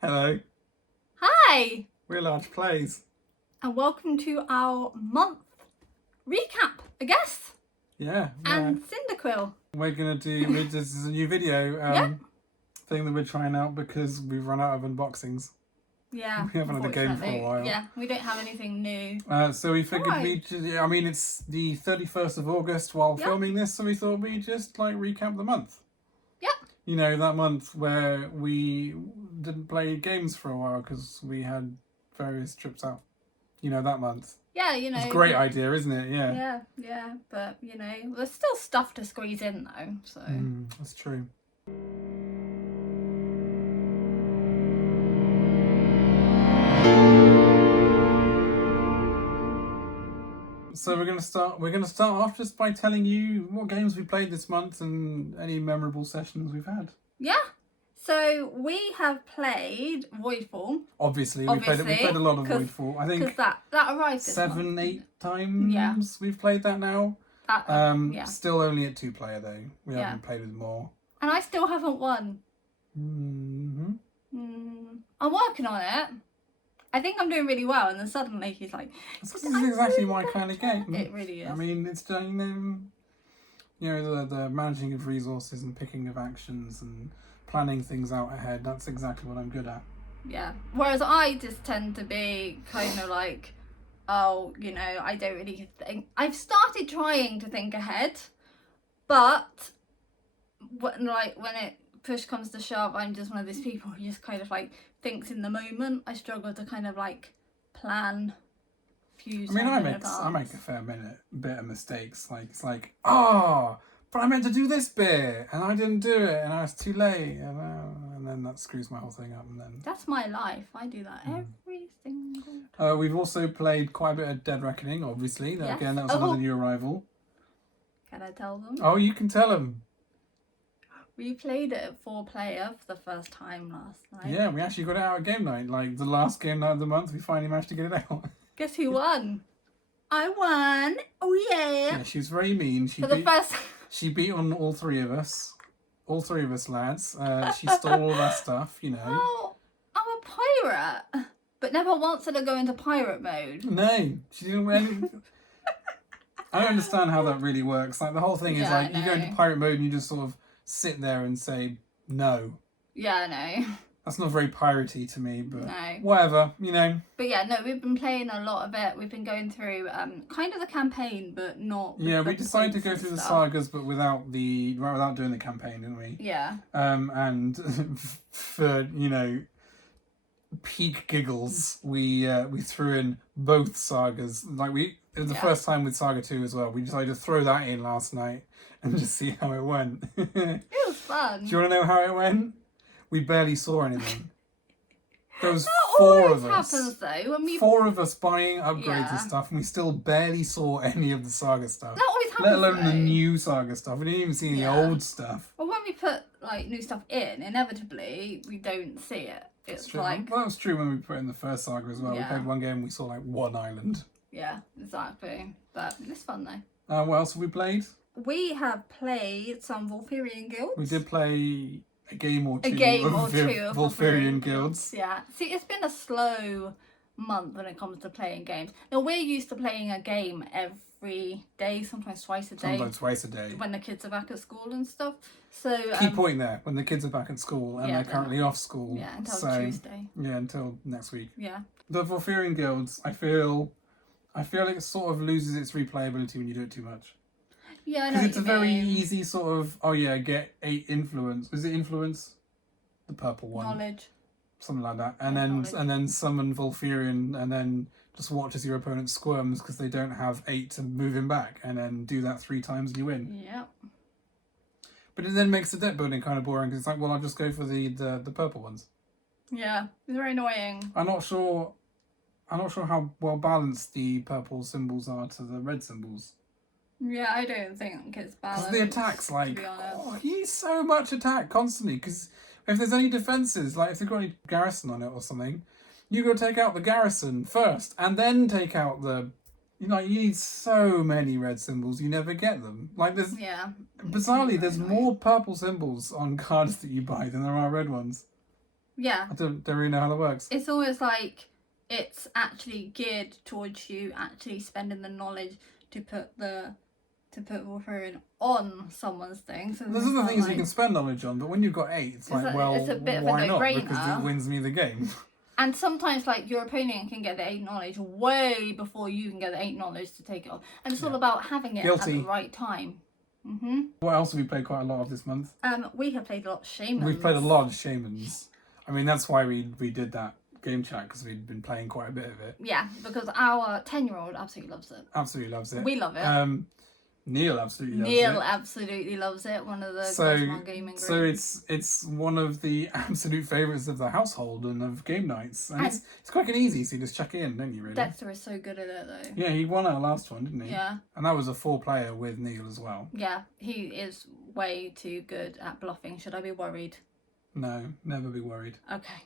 Hello, Hi, we're Large Plays. and welcome to our month recap, I guess. Yeah, And Cyndaquil. we're gonna do. This is a new video thing that we're trying out because we've run out of unboxings. Yeah, We haven't had a game for a while. Yeah, we don't have anything new. So we figured I mean, it's the 31st of August while filming this, so we thought we'd just recap the month. Yep. You know, that month where we didn't play games for a while because we had various trips out. You know, that month. Yeah, you know. It's a great idea, isn't it? Yeah. Yeah, but, you know, there's still stuff to squeeze in, though, so. That's true. So we're gonna start off just by telling you what games we played this month and any memorable sessions we've had. Yeah. So we have played Voidfall. Obviously. We played a lot of Voidfall. I think that arrived this 7-8 times we've played that now. Still only at 2-player though. We haven't played with more. And I still haven't won. I'm working on it. I think I'm doing really well, and then suddenly he's like, "This is exactly my kind of game." It really is. I mean, it's doing the managing of resources and picking of actions and planning things out ahead. That's exactly what I'm good at. Yeah. Whereas I just tend to be kind of like, oh, you know, I don't really think. I've started trying to think ahead, but when it push comes to shove, I'm just one of those people who just kind of thinks in the moment. I struggle to kind of plan. I make a fair bit of mistakes. It's but I meant to do this bit and I didn't do it and I was too late and then that screws my whole thing up. And then that's my life. I do that every single time. We've also played quite a bit of Dead Reckoning. Obviously, again, that was another new arrival. Can I tell them? Oh, you can tell them. We played it at 4-player for the first time last night. Yeah, we actually got it out at game night. The last game night of the month, we finally managed to get it out. Guess who won? I won. Oh, yeah. Yeah, she was very mean. She beat on all three of us. All three of us lads. She stole all our stuff, you know. Oh, I'm a pirate. But never once did I go into pirate mode. No, she didn't win. I don't understand how that really works. The whole thing is you go into pirate mode and you just sort of sit there and say no. Yeah, I know. That's not very piratey to me, but whatever, you know. But yeah, no, we've been playing a lot of it. We've been going through kind of the campaign, but not. Yeah, we decided to go through the sagas, but without doing the campaign, didn't we? Yeah. And for peak giggles, we threw in both sagas. It was the first time with Saga 2 as well. We decided to throw that in last night and just see how it went. It was fun. Do you want to know how it went? We barely saw anything. There was four of us. Happens though. Four of us buying upgrades and stuff, and we still barely saw any of the Saga stuff. That always happens. Let alone the new Saga stuff. We didn't even see any old stuff. Well, when we put new stuff in, inevitably we don't see it. It's true. Well, that was true when we put in the first Saga as well. Yeah. We played one game and we saw one island. Yeah, exactly. But it's fun though. What else have we played? We have played some Volfyirion Guilds. We did play a game or two of Volfyirion Guilds. Yeah. See, it's been a slow month when it comes to playing games. Now, we're used to playing a game every day, sometimes twice a day. When the kids are back at school and stuff. So key point there, when the kids are back at school and they're currently off school. Yeah, until Tuesday. Yeah, until next week. Yeah. The Volfyirion Guilds, I feel it sort of loses its replayability when you do it too much. Yeah, I know. Because it's a very easy sort of, get 8 influence. Was it influence? The purple one. Knowledge. Something like that. And then summon Volfyirion and then just watch as your opponent squirms because they don't have 8 to move him back. And then do that 3 times and you win. Yeah. But it then makes the deck building kind of boring because it's I'll just go for the purple ones. Yeah, it's very annoying. I'm not sure how well balanced the purple symbols are to the red symbols. Yeah, I don't think it's balanced. Because the attacks, he's so much attack constantly. Because if there's any defences, if they've got any garrison on it or something, you got to take out the garrison first and then take out the. You need so many red symbols, you never get them. Bizarrely, there's more purple symbols on cards that you buy than there are red ones. Yeah. I don't really know how that works. It's almost like it's actually geared towards you actually spending the knowledge to put Volfyirion on someone's thing. So there's other things you can spend knowledge on, but when you've got 8, it's like, well, it's a bit why of a not? no-brainer. Because it wins me the game. And sometimes, like, your opponent can get the 8 knowledge way before you can get the 8 knowledge to take it on. And it's all about having it at the right time. Mm-hmm. What else have we played quite a lot of this month? We have played a lot of Shamans. We've played a lot of Shamans. I mean, that's why we did that game chat, because we'd been playing quite a bit of it. Yeah, because our 10-year-old absolutely loves it. Absolutely loves it. We love it. Neil absolutely loves it. Neil absolutely loves it. One of the gaming groups. So it's one of the absolute favourites of the household and of game nights. And it's quick and easy, so you just chuck it in, don't you, really? Dexter is so good at it, though. Yeah, he won our last one, didn't he? Yeah. And that was a 4-player with Neil as well. Yeah, he is way too good at bluffing. Should I be worried? No, never be worried. Okay.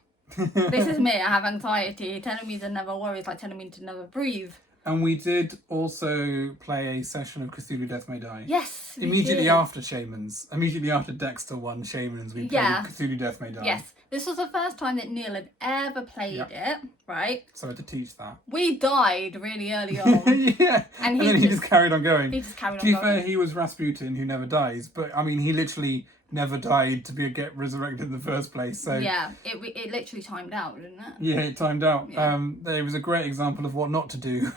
This is me. I have anxiety. Telling me to never worry is like telling me to never breathe. And we did also play a session of Cthulhu Death May Die. Yes, immediately after Shamans. Immediately after Dexter won Shamans, we played Cthulhu Death May Die. Yes. This was the first time that Neil had ever played it, right? So I had to teach that. We died really early on. Yeah. And then he just carried on going. He just carried on going. To be fair, he was Rasputin, who never dies. But, I mean, he literally never died to get resurrected in the first place. So yeah, it literally timed out, didn't it? Yeah, it timed out. Yeah. It was a great example of what not to do.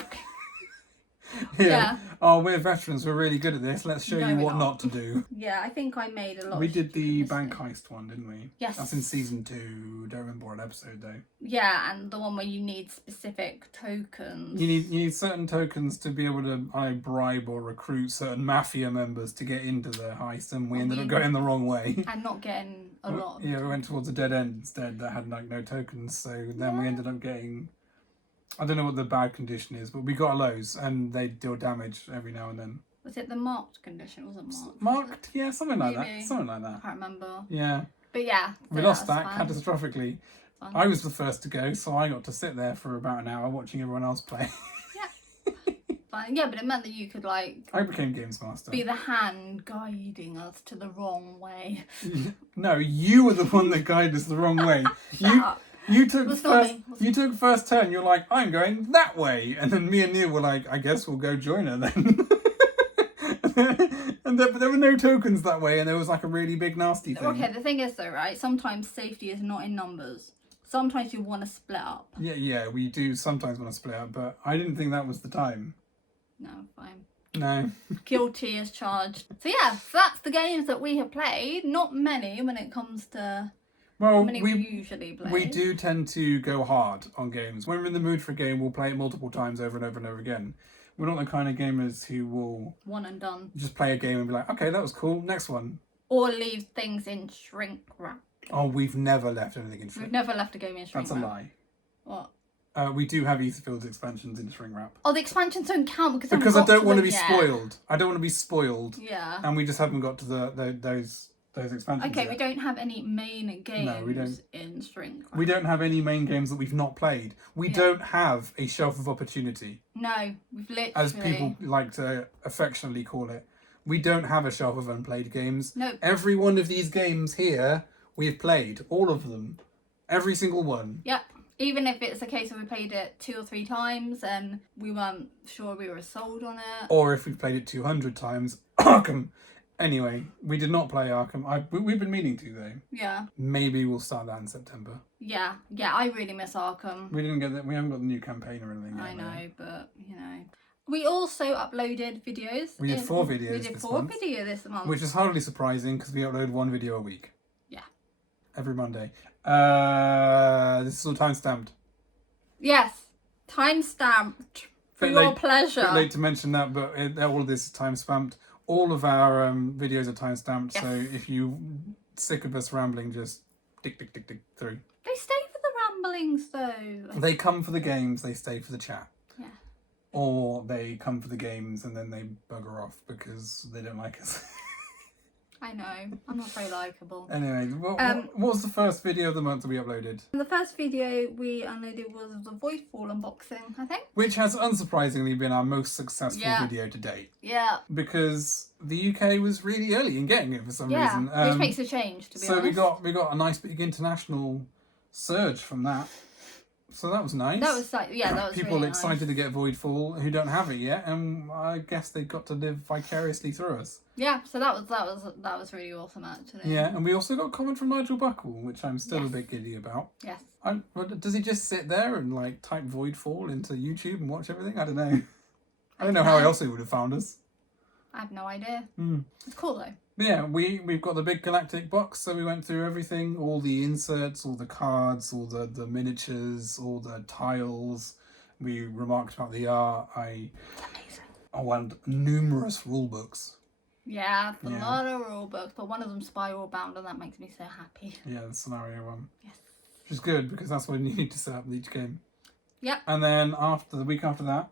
Yeah. Oh, we're veterans. We're really good at this. Let's show you what not to do. Yeah, I think I made a lot. We did the bank heist one, didn't we? Yes. That's in season 2. Don't remember what episode though. Yeah, and the one where you need specific tokens. You need certain tokens to be able to bribe or recruit certain mafia members to get into the heist, and we ended up going the wrong way. And not getting a lot. Yeah, we went towards a dead end instead that had no tokens. So then we ended up getting. I don't know what the bad condition is, but we got lows, and they deal damage every now and then. Was it the marked condition? Was it marked? Marked? Yeah, something like Maybe. that. Something like that. I can't remember. Yeah. But yeah. We lost that catastrophically. Fun. I was the first to go, so I got to sit there for about an hour watching everyone else play. Yeah. Fine. Yeah, but it meant that you could, like... I became Games Master. Be the hand guiding us to the wrong way. No, you were the one that guided us the wrong way. Shut up. You took first turn. You're like, I'm going that way, and then me and Neil were like, I guess we'll go join her then. But there were no tokens that way, and there was like a really big nasty thing. Okay, the thing is though, right? Sometimes safety is not in numbers. Sometimes you want to split up. Yeah, we do sometimes want to split up, but I didn't think that was the time. No, fine. No. Guilty as charged. So yeah, that's the games that we have played. Not many when it comes to. Well, we usually play. We do tend to go hard on games. When we're in the mood for a game, we'll play it multiple times over and over and over again. We're not the kind of gamers who will... One and done. Just play a game and be like, okay, that was cool, next one. Or leave things in shrink wrap. Oh, we've never left anything in shrink. We've never left a game in shrink wrap. wrap. That's a lie. What? We do have Etherfield's expansions in shrink wrap. Oh, the expansions don't count because I don't want to be spoiled. I don't want to be spoiled. Yeah. And we just haven't got to those expansions Okay, yet. We don't have any main games we don't. in shrink wrap. We don't have any main games that we've not played. We don't have a shelf of opportunity. No, we've literally... As people like to affectionately call it. We don't have a shelf of unplayed games. No. Every one of these games here, we've played. All of them. Every single one. Yep. Even if it's a case of we played it 2 or 3 times and we weren't sure we were sold on it. Or if we've played it 200 times. Arkham. Anyway, we did not play Arkham. We've been meaning to, though. Yeah. Maybe we'll start that in September. Yeah, I really miss Arkham. We didn't get that. We haven't got the new campaign or anything yet. I know, but, We also uploaded videos. We did 4 videos We did 4 videos this month. Which is hardly surprising, because we upload 1 video a week. Yeah. Every Monday. This is all time-stamped. Yes. Time-stamped. For your pleasure. Bit late to mention that, but all of this is time-stamped. All of our videos are time-stamped, so if you're sick of us rambling, just tick through. They stay for the ramblings, though. They come for the games, they stay for the chat. Yeah. Or they come for the games and then they bugger off because they don't like us. I know. I'm not very likeable. Anyway, what was the first video of the month that we uploaded? The first video we uploaded was the Voidfall unboxing, I think. Which has unsurprisingly been our most successful video to date. Yeah. Because the UK was really early in getting it for some reason. Which makes a change, to be honest. So we got a nice big international surge from that. So that was nice. That was that was people really excited nice. to get Voidfall who don't have it yet, and I guess they got to live vicariously through us. Yeah, so that was really awesome actually. Yeah, and we also got comment from Nigel Buckle, which I'm still a bit giddy about. Yes. Does he just sit there and like type Voidfall into YouTube and watch everything? I don't know. I don't know how else he would have found us. I have no idea. It's cool though. But yeah, we've got the big galactic box, so we went through everything, all the inserts, all the cards, all the miniatures, all the tiles. We remarked about the art. I won numerous rule books. Yeah, a lot of rule books, but one of them spiral bound, and that makes me so happy. Yeah, the scenario one. Yes. Which is good because that's what you need to set up in each game. Yep. And then the week after that.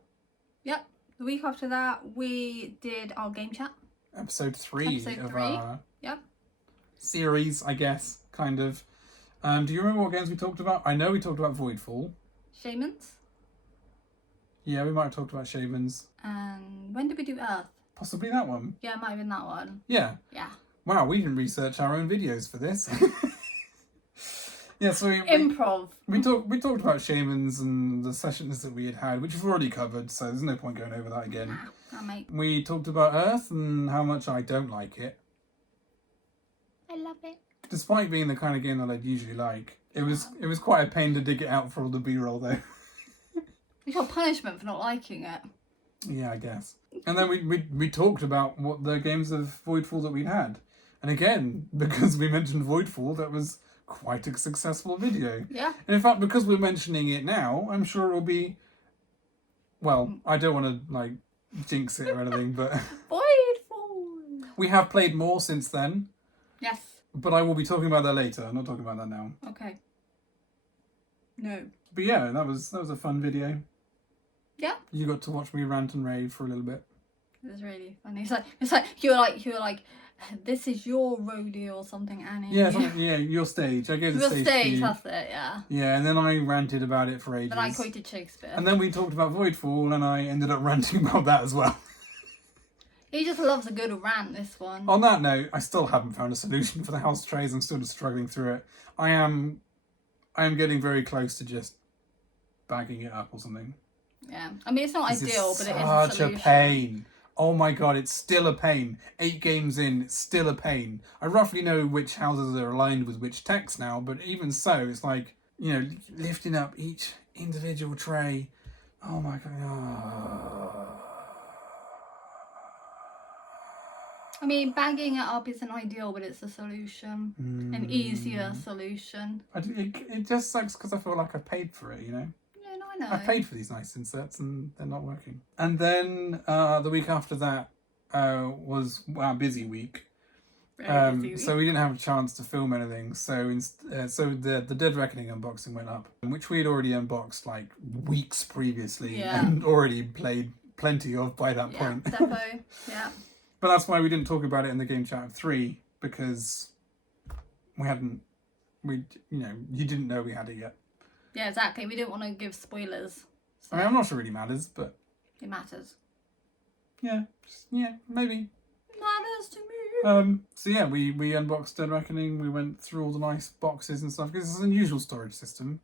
Yep. The week after that, we did our game chat. Episode 3 of our yep. series, I guess, kind of. Do you remember what games we talked about? I know we talked about Voidfall. Shamans. Yeah, we might have talked about Shamans. And when did we do Earth? Possibly that one. Yeah, it might have been that one. Yeah. Yeah. Wow, we didn't research our own videos for this. Yeah, so Improv. We talked about Shamans and the sessions that we had, which we've already covered, so there's no point going over that again. Mate. We talked about Earth and how much I don't like it. I love it. Despite being the kind of game that I'd usually like, it was quite a pain to dig it out for all the B-roll though. You got punishment for not liking it. Yeah, I guess. And then we talked about what the games of Voidfall that we'd had. And again, because we mentioned Voidfall, that was quite a successful video. Yeah. And in fact, because we're mentioning it now, I'm sure it will be... Well, I don't want to, like, jinx it or anything, but... Voidfall! We have played more since then. Yes. But I will be talking about that later. I'm not talking about that now. Okay. No. But yeah, that was a fun video. Yeah. You got to watch me rant and rave for a little bit. It was really funny. It's like you were like, this is your rodeo or something, Annie. Yeah, your stage. I gave the stage to you. That's it, yeah. Yeah, and then I ranted about it for ages. Then I quoted Shakespeare. And then we talked about Voidfall, and I ended up ranting about that as well. He just loves a good rant, this one. On that note, I still haven't found a solution for the house trays. I'm still just struggling through it. I am getting very close to just bagging it up or something. Yeah, I mean, it's not ideal, but it is a such solution. a pain. Oh my god, it's still a pain. 8 games in, it's still a pain. I roughly know which houses are aligned with which text now, but even so, it's like, you know, lifting up each individual tray. Oh my god. Oh. I mean, bagging it up isn't ideal, but it's a solution. An easier solution. It just sucks because I feel like I paid for it, you know? Yeah, no, I know. I paid for these nice inserts and they're not working. And then the week after that was our busy week. Very busy week. So we didn't have a chance to film anything. So the Dead Reckoning unboxing went up, which we had already unboxed like weeks previously and already played plenty of by that point. Depot, yeah. But that's why we didn't talk about it in the Game Chat of 3, because you didn't know we had it yet. Yeah, exactly. We didn't want to give spoilers. So I mean, I'm not sure it really matters, but... It matters. Yeah, maybe. It matters to me. So yeah, we unboxed Dead Reckoning, we went through all the nice boxes and stuff, because it's an unusual storage system.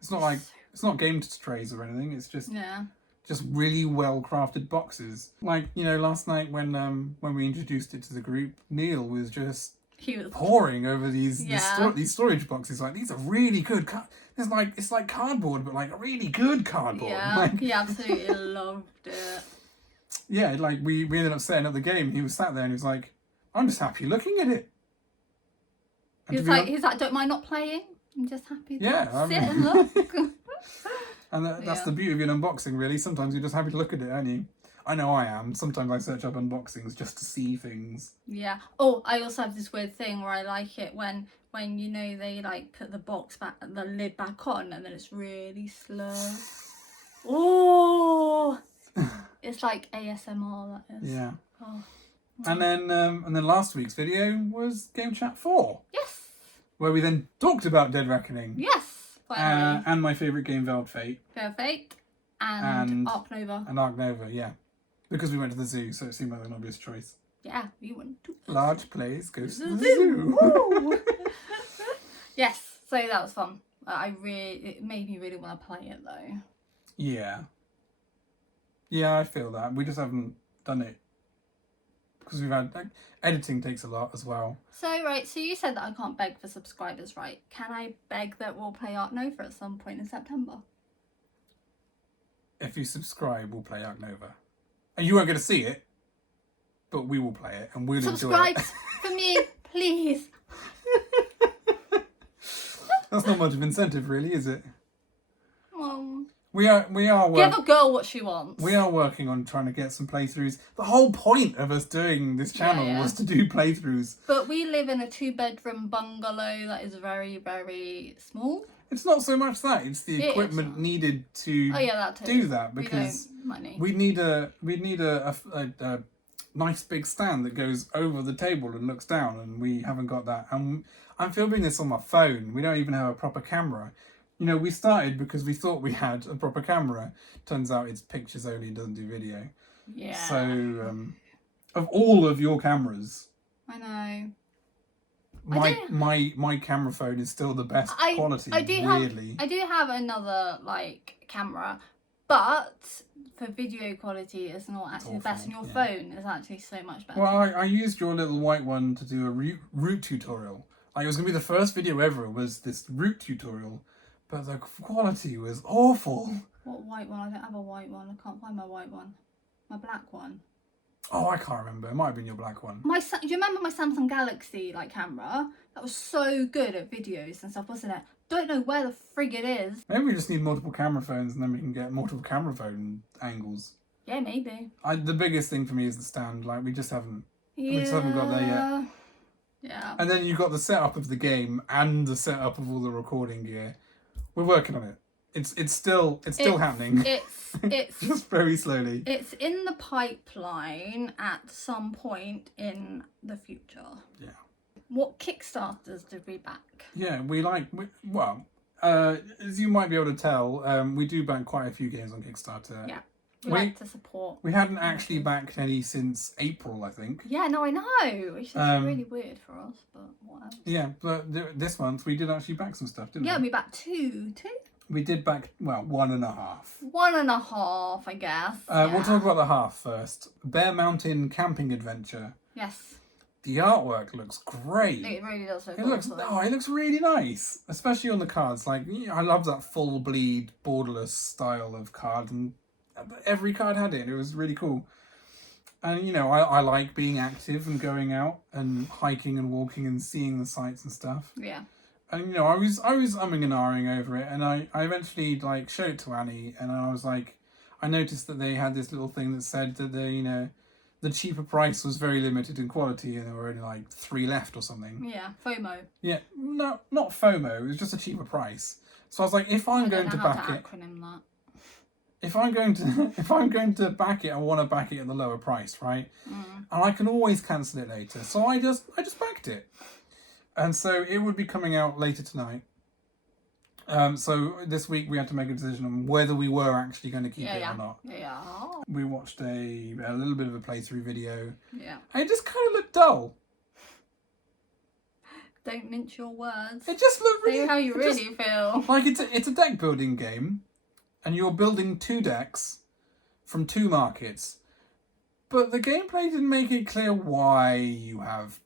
It's not game trays or anything, it's just... Yeah. Just really well crafted boxes. Like, you know, last night when we introduced it to the group, Neil was just poring over these storage boxes. Like, these are really good. It's like cardboard, but like really good cardboard. Yeah, like, he absolutely loved it. Yeah, like we ended up setting up the game. He was sat there and he was like, "I'm just happy looking at it." And He's like, "Don't mind not playing. I'm just happy to sit and look." And that's the beauty of an unboxing, really. Sometimes you're just happy to look at it, aren't you? I know I am. Sometimes I search up unboxings just to see things. Yeah. Oh, I also have this weird thing where I like it when you know they like put the lid back on and then it's really slow. Oh, it's like ASMR. That is. Yeah. Oh. And then last week's video was Game Chat 4. Yes. Where we then talked about Dead Reckoning. Yes. And my favourite game, Veiled Fate. Veiled Fate and Ark Nova. And Ark Nova, yeah. Because we went to the zoo, so it seemed like an obvious choice. Yeah, we went to Large plays goes to the zoo. Yes, so that was fun. It made me really want to play it though. Yeah. Yeah, I feel that. We just haven't done it because we've had editing takes a lot as well. So you said that I can't beg for subscribers, right? Can I beg that we'll play Ark Nova at some point in September? If you subscribe, we'll play Ark Nova. And you won't get to see it, but we will play it and we'll enjoy it. Subscribe for me, please. That's not much of incentive, really, is it? Well, we are give a girl what she wants. We are working on trying to get some playthroughs. The whole point of us doing this channel was to do playthroughs. But we live in a 2-bedroom bungalow that is very, very small. It's not so much that; it's the equipment needed to do that, because we need a nice big stand that goes over the table and looks down, and we haven't got that. And I'm filming this on my phone. We don't even have a proper camera. You know, we started because we thought we had a proper camera. Turns out it's pictures only and doesn't do video. Yeah. So, of all of your cameras, I know. My camera phone is still the best quality. I do have another camera, but for video quality, it's not actually the best. And your phone is actually so much better. Well, I used your little white one to do a root tutorial. It was gonna be the first video ever. Was this root tutorial, but the quality was awful. What white one? I don't have a white one. I can't find my white one. My black one. Oh, I can't remember. It might have been your black one. Do you remember my Samsung Galaxy camera? That was so good at videos and stuff, wasn't it? Don't know where the frig it is. Maybe we just need multiple camera phones and then we can get multiple camera phone angles. Yeah, maybe. The biggest thing for me is the stand. We just haven't got there yet. Yeah. And then you've got the setup of the game and the setup of all the recording gear. We're working on it. It's still happening. It's just very slowly. It's in the pipeline at some point in the future. Yeah. What Kickstarters did we back? Yeah, as you might be able to tell, we do back quite a few games on Kickstarter. Yeah. We like to support. We hadn't actually backed any since April, I think. Yeah, no, I know. Which is really weird for us, but what else? Yeah, but this month we did actually back some stuff, didn't we? Yeah, we backed two. We did back, 1.5. 1.5, I guess. We'll talk about the half first. Bear Mountain Camping Adventure. Yes. The artwork looks great. It really does look awesome. It looks really nice, especially on the cards. I love that full bleed, borderless style of card, and every card had it. It was really cool. And I like being active and going out and hiking and walking and seeing the sights and stuff. Yeah. And I was umming and ahhing over it, and I eventually showed it to Annie, and I was I noticed that they had this little thing that said that the cheaper price was very limited in quality, and there were only 3 left or something. Yeah, FOMO. Yeah, no, not FOMO. It was just a cheaper price. So I was like, if I'm going to back it, if I'm going to back it, I want to back it at the lower price, right? And I can always cancel it later. So I just backed it. And so it would be coming out later tonight. So this week we had to make a decision on whether we were actually going to keep it or not. Yeah. We watched a little bit of a playthrough video. Yeah. And it just kind of looked dull. Don't mince your words. It just looked really... Say how you really feel. It's a deck building game. And you're building 2 decks from 2 markets. But the gameplay didn't make it clear why you have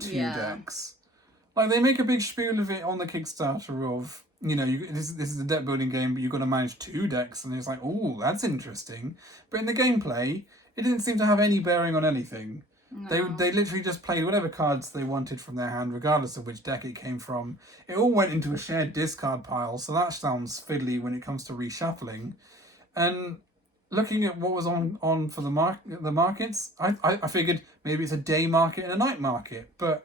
2 decks. They make a big spiel of it on the Kickstarter of, this is a deck building game, but you've got to manage 2 decks. And it's oh, that's interesting. But in the gameplay, it didn't seem to have any bearing on anything. No. They literally just played whatever cards they wanted from their hand, regardless of which deck it came from. It all went into a shared discard pile, so that sounds fiddly when it comes to reshuffling. And looking at what was on for the markets, I figured maybe it's a day market and a night market, but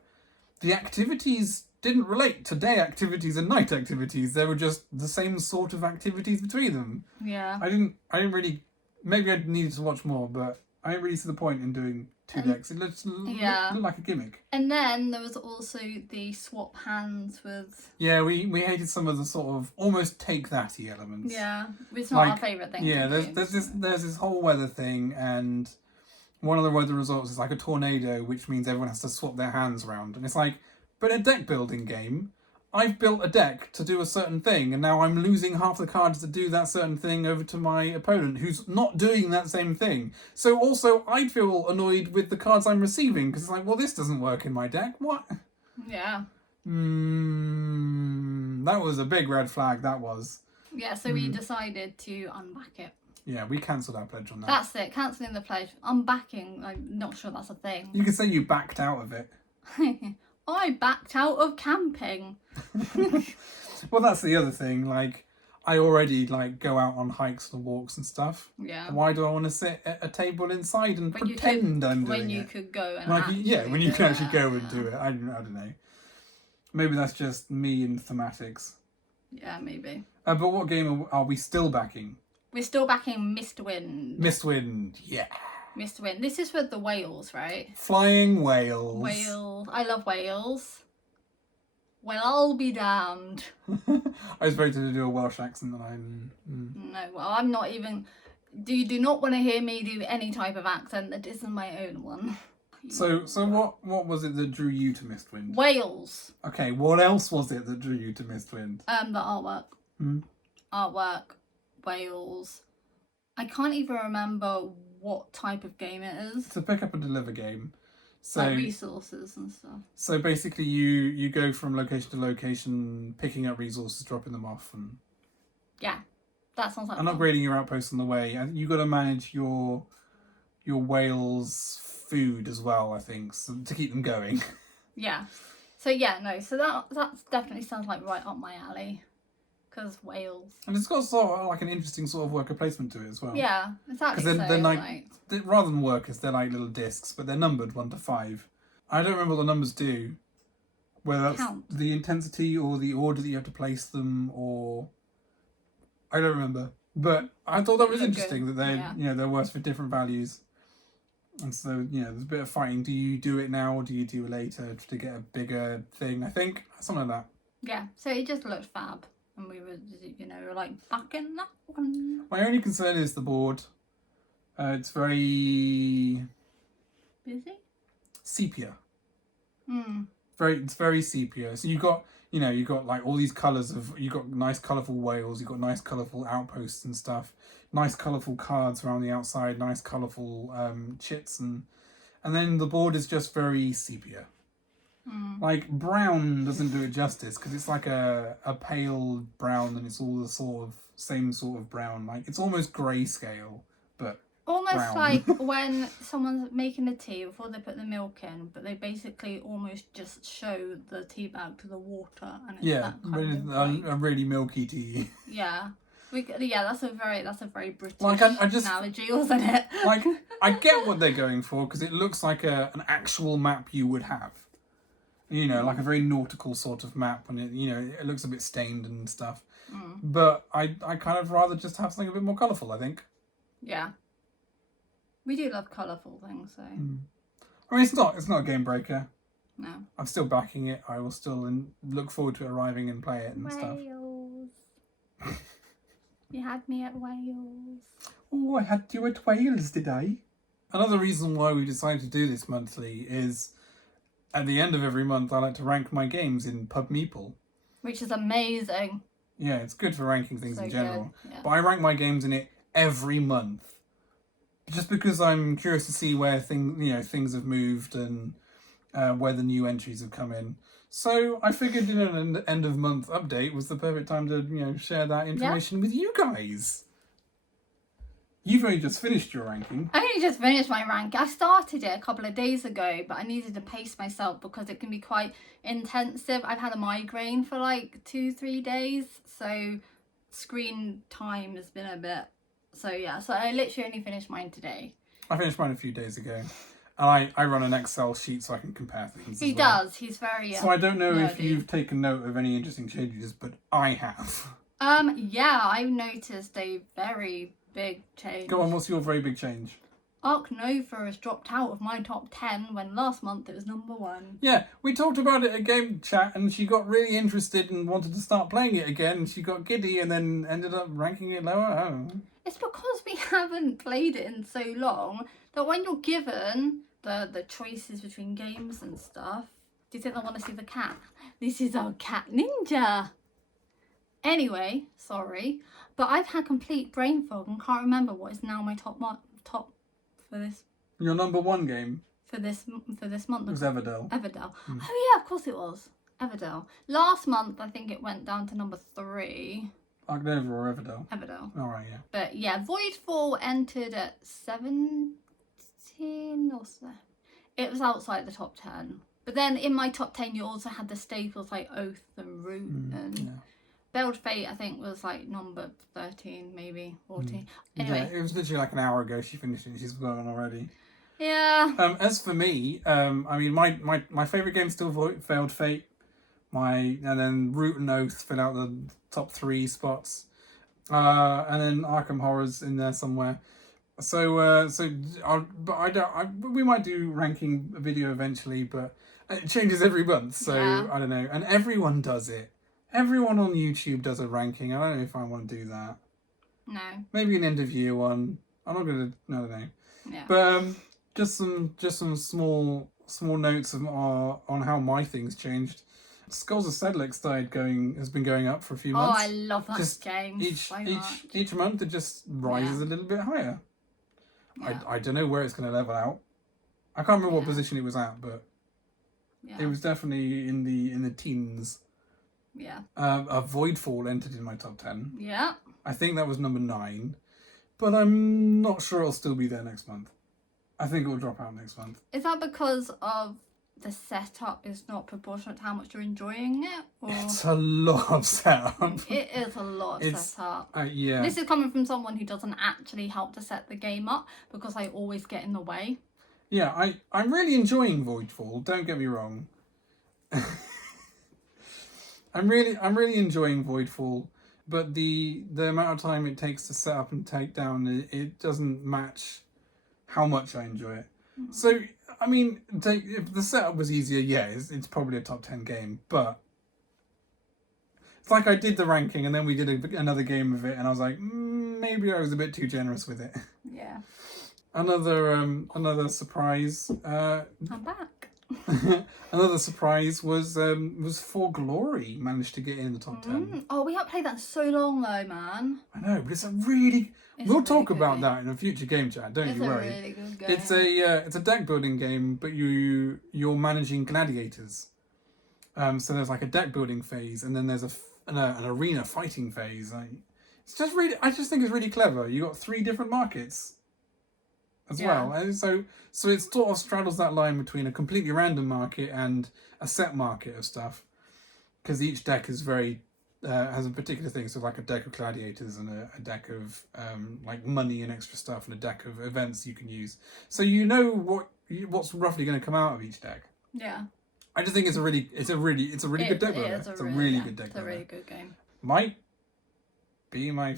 the activities didn't relate to day activities and night activities. They were just the same sort of activities between them. Yeah. I didn't really... Maybe I needed to watch more, but I didn't really see the point in doing 2 decks. It looked like a gimmick. And then there was also the swap hands with... Yeah, we hated some of the sort of almost take-that-y elements. Yeah, it's not our favourite thing. Yeah, there's this whole weather thing, and one of the weather results is a tornado, which means everyone has to swap their hands around. And it's but in a deck building game, I've built a deck to do a certain thing, and now I'm losing half the cards to do that certain thing over to my opponent who's not doing that same thing. So also, I'd feel annoyed with the cards I'm receiving, because it's like, well, this doesn't work in my deck. What? Yeah. That was a big red flag, that was. Yeah, so we decided to unback it. Yeah, we cancelled our pledge on that. That's it, cancelling the pledge. Unbacking, I'm not sure that's a thing. You could say you backed out of it. I backed out of camping. Well, that's the other thing. Like, I already go out on hikes and walks and stuff. Yeah. Why do I want to sit at a table inside and pretend I'm doing it? When you could go and when you can actually go and do it. I don't know. Maybe that's just me and thematics. Yeah, maybe. But what game are we still backing? We're still backing Mistwind. Mistwind, yeah. Mistwind. This is with the whales, right? Flying whales. Whales. I love whales. Well, I'll be damned. I was ready to do a Welsh accent and I'm... No, well, I'm not even... You do not want to hear me do any type of accent that isn't my own one. So what was it that drew you to Mistwind? Whales. Okay, what else was it that drew you to Mistwind? The artwork. Artwork, whales. I can't even remember what type of game it is. It's a pick up and deliver game. So like resources and stuff. So basically you go from location to location, picking up resources, dropping them off, and yeah, that sounds like and upgrading your outposts on the way. And you got to manage your whales' food as well, I think, so, to keep them going. Yeah. So yeah, no. So that definitely sounds like right up my alley. Because whales. And it's got sort of like an interesting sort of worker placement to it as well. Yeah, exactly. Because they're like rather than workers, they're like little discs, but they're numbered 1 to 5. I don't remember what the numbers do. Whether that's the intensity or the order that you have to place them, or I don't remember. But I thought that was interesting that they're worse for different values. And so, there's a bit of fighting. Do you do it now or do you do it later to get a bigger thing? I think something like that. Yeah. So it just looked fab. And we were, like, back in that one. My only concern is the board. It's very... busy? Sepia. It's very sepia. So you got like all these colours you got nice colourful whales, you got nice colourful outposts and stuff, nice colourful cards around the outside, nice colourful chits, and then the board is just very sepia. Like, brown doesn't do it justice, because it's like a pale brown and it's all the same sort of brown. Like, it's almost grayscale, but almost brown. like when someone's making the tea before they put the milk in, but they basically almost just show the tea bag to the water, and it's that kind of a really milky tea. Yeah. That's a very British analogy, wasn't it? Like, I get what they're going for, because it looks like an actual map you would have. Like a very nautical sort of map, and it looks a bit stained and stuff. But I kind of rather just have something a bit more colourful, I think. Yeah. We do love colourful things, so... I mean, it's not a game breaker. No. I'm still backing it. I will still look forward to arriving and play it and stuff. Wales. You had me at Wales. Oh, I had you at Wales, did I? Another reason why we decided to do this monthly is... at the end of every month, I like to rank my games in PubMeeple. Which is amazing. Yeah, it's good for ranking things in general. Yeah. But I rank my games in it every month. Just because I'm curious to see where things have moved and where the new entries have come in. So I figured an end of month update was the perfect time to share that information with you guys. You've only just finished your ranking. I only just finished my rank. I started it a couple of days ago, but I needed to pace myself because it can be quite intensive. I've had a migraine for like 2-3 days, so screen time has been a bit... So yeah, so I literally only finished mine today. I finished mine a few days ago. And I run an Excel sheet so I can compare things. He does. He's very... so I don't know if you've taken note of any interesting changes, but I have. Yeah, I've noticed a very big change. Go on, what's your very big change? Ark Nova has dropped out of my top 10 when last month it was number 1. Yeah, we talked about it at Game Chat and she got really interested and wanted to start playing it again. She got giddy and then ended up ranking it lower. Oh. It's because we haven't played it in so long that when you're given the choices between games and stuff, Do you think they want to see the cat? This is our cat ninja. Anyway, sorry, but I've had complete brain fog and can't remember what is now my top for this. Your number one game for this month was Everdell. Everdell. Oh yeah, of course it was Everdell. Last month I think it went down to number 3. Argnova or Everdell? Everdell. All right, yeah. But yeah, Voidfall entered at 17 or so. It was outside the top 10. But then in my top 10 you also had the staples like Oath and Root and Veiled Fate I think was like number 13 maybe 14. Anyway. Yeah, it was literally like an hour ago she finished it. She's gone already. Yeah. As for me, I mean my favourite game's still Veiled Fate. And then Root and Oath fill out the top 3 spots, and then Arkham Horror's in there somewhere. So we might do ranking video eventually, but it changes every month. So I don't know, and everyone does it. Everyone on YouTube does a ranking. I don't know if I want to do that. No. Maybe an interview one. I'm not gonna. No. Yeah. But just some small notes on how my things changed. Skulls of Sedlec has been going up for a few months. Oh, I love that game Each month it just rises a little bit higher. Yeah. I don't know where it's going to level out. I can't remember what position it was at, but it was definitely in the teens. Yeah. A Voidfall entered in my top 10. Yeah. I think that was number 9, but I'm not sure it'll still be there next month. I think it will drop out next month. Is that because of the setup is not proportionate to how much you're enjoying it? Or... It's a lot of setup. It is a lot of setup. Yeah. This is coming from someone who doesn't actually help to set the game up because I always get in the way. Yeah, I'm really enjoying Voidfall, don't get me wrong. I'm really enjoying Voidfall, but the amount of time it takes to set up and take down, it doesn't match how much I enjoy it. So, I mean, if the setup was easier, it's probably a top 10 game, but it's like I did the ranking and then we did another game of it and I was like, maybe I was a bit too generous with it. Yeah. Another surprise. I'm back. Another surprise was For Glory managed to get in the top 10. Oh, we haven't played that in so long though, man. I know, but we'll talk about that in a future game chat. Don't you worry. It's a really good game. It's a deck building game, but you're managing gladiators. So there's like a deck building phase, and then there's an arena fighting phase. I just think it's really clever. You got 3 different markets as well, and so it sort of straddles that line between a completely random market and a set market of stuff, because each deck is very has a particular thing. So like a deck of gladiators and a deck of like money and extra stuff, and a deck of events you can use. So you know what's roughly going to come out of each deck. Yeah. I just think it's a really good deck builder. It's a really good deck builder. It's a really good game. Might be my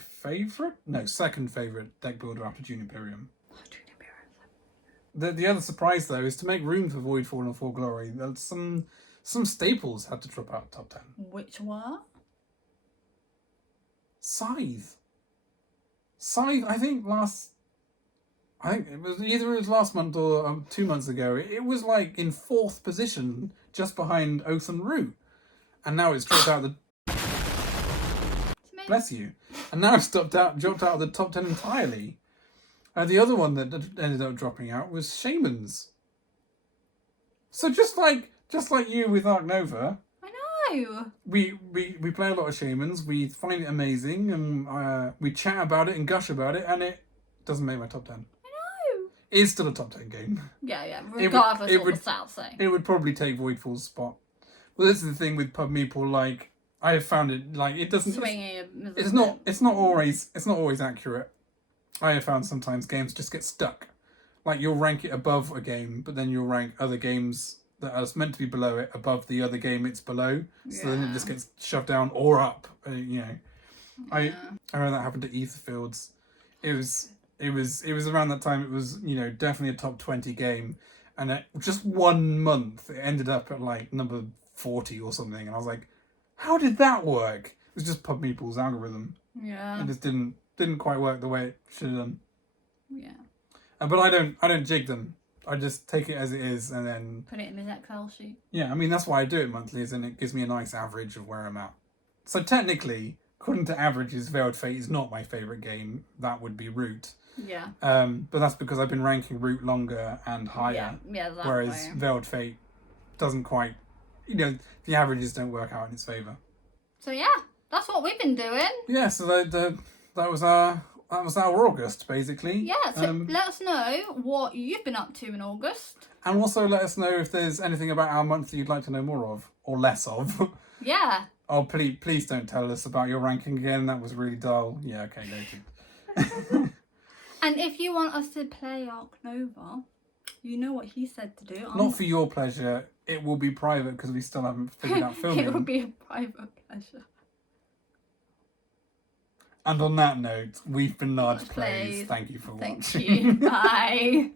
second favourite deck builder after June Imperium. The other surprise though is to make room for Voidfall and For Glory. Some staples had to drop out top 10. Which were? Scythe. I think it was either last month or 2 months ago. It was like in 4th position, just behind Oath and Root, and now it's dropped out of the. Bless you. And now it's dropped out of the top 10 entirely. The other one that ended up dropping out was Shamans. So just like you with Ark Nova. I know. We play a lot of Shamans. We find it amazing, and we chat about it and gush about it, and it doesn't make my top 10. It's still a top 10 game. Yeah. Regardless of what the stats say. It would probably take Voidfall's spot. Well, this is the thing with PubMeeple. Like, I have found it like it doesn't. It's not always accurate. I have found sometimes games just get stuck. Like you'll rank it above a game, but then you'll rank other games that are meant to be below it above the other game it's below. So then it just gets shoved down or up. I remember that happened to Etherfields. It was around that time. It was definitely a top 20 game, and just 1 month it ended up at like number 40 or something. And I was like, how did that work? It was just PubMeeple's algorithm. Yeah. It just didn't quite work the way it should have done. Yeah. But I don't jig them. I just take it as it is and then... Put it in his Excel sheet. Yeah, I mean, that's why I do it monthly, is and it gives me a nice average of where I'm at. So technically, according to averages, Veiled Fate is not my favourite game. That would be Root. Yeah. But that's because I've been ranking Root longer and higher. Yeah, that whereas way. Veiled Fate doesn't quite... the averages don't work out in its favour. So yeah, that's what we've been doing. Yeah, so that was our August, basically. Yeah, so let us know what you've been up to in August. And also let us know if there's anything about our month that you'd like to know more of, or less of. Yeah. Oh, please don't tell us about your ranking again. That was really dull. Yeah, okay, noted. And if you want us to play Ark Nova, you know what he said to do. Not for your pleasure. It will be private because we still haven't figured out filming. It will be a private pleasure. And on that note, we've been Large Plays. Thank you for watching. Thank you. Bye.